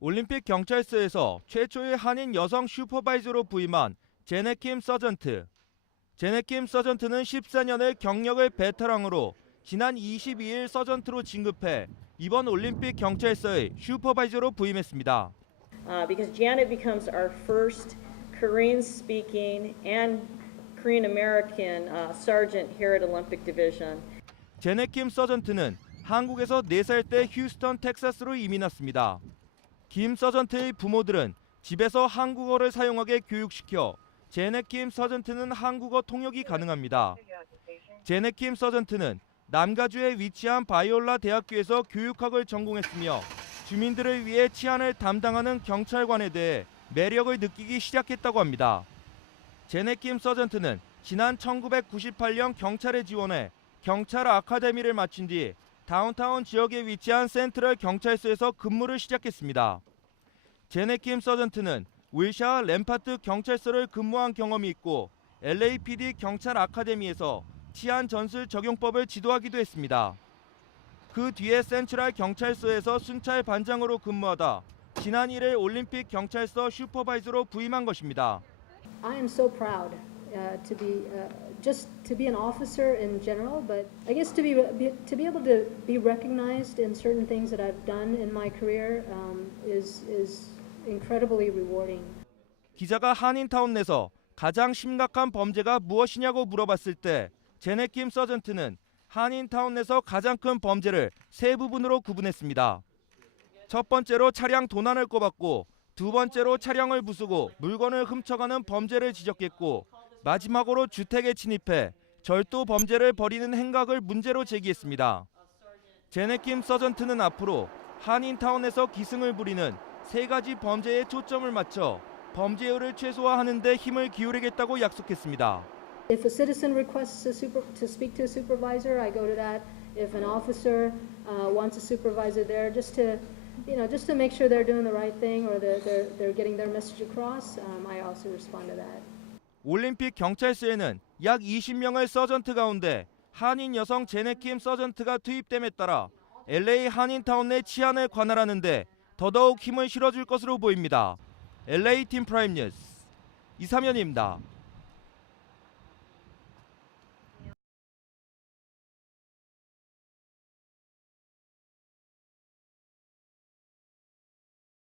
올림픽 경찰서에서 최초의 한인 여성 슈퍼바이저로 부임한 제네킴 서전트. 제네킴 서전트는 14년의 경력의 베테랑으로 지난 22일 서전트로 진급해 이번 올림픽 경찰서의 슈퍼바이저로 부임했습니다. uh, because Janet becomes our first Korean speaking and Korean American uh, sergeant here at Olympic Division. 제네킴 서전트는 한국에서 4살 때 휴스턴 텍사스로 이민 왔습니다. 김 서전트의 부모들은 집에서 한국어를 사용하게 교육시켜 제네킴 서전트는 한국어 통역이 가능합니다. 제네킴 서전트는 남가주에 위치한 바이올라 대학교에서 교육학을 전공했으며 주민들을 위해 치안을 담당하는 경찰관에 대해 매력을 느끼기 시작했다고 합니다. 제네킴 서전트는 지난 1998년 경찰에 지원해 경찰 아카데미를 마친 뒤 다운타운 지역에 위치한 센트럴 경찰서에서 근무를 시작했습니다. 제네킴 서전트는 윌샤 램파트 경찰서를 근무한 경험이 있고 LAPD 경찰 아카데미에서 치안 전술 적용법을 지도하기도 했습니다. 그 뒤에 센트럴 경찰서에서 순찰 반장으로 근무하다 지난 1일 올림픽 경찰서 슈퍼바이저로 부임한 것입니다. I am so proud to be uh, just to be an officer in general, but I guess to be, be to be able to be recognized in certain things that I've done in my career um, is is incredibly rewarding. 기자가 한인타운 내서 가장 심각한 범죄가 무엇이냐고 물어봤을 때 제네킴 서전트는 한인타운 내서 가장 큰 범죄를 세 부분으로 구분했습니다. 첫 번째로 차량 도난을 꼽았고 두 번째로 차량을 부수고 물건을 훔쳐가는 범죄를 지적했고 마지막으로 주택에 침입해 절도 범죄를 벌이는 행각을 문제로 제기했습니다. 제네킴 서전트는 앞으로 한인타운에서 기승을 부리는 세 가지 범죄에 초점을 맞춰 범죄율을 최소화하는 데 힘을 기울이겠다고 약속했습니다. If a citizen requests a super, to speak to a supervisor, I go to that. If an officer uh, wants a supervisor there, just to you know, just to make sure they're doing the right thing or they're, they're, they're getting their message across, um, I also respond to that. 올림픽 경찰서에는 약 20명의 서전트 가운데 한인 여성 제네킴 서전트가 투입됨에 따라 LA 한인타운 내 치안을 관할하는데 더더욱 힘을 실어줄 것으로 보입니다. LA 팀 프라임 뉴스 이사면입니다.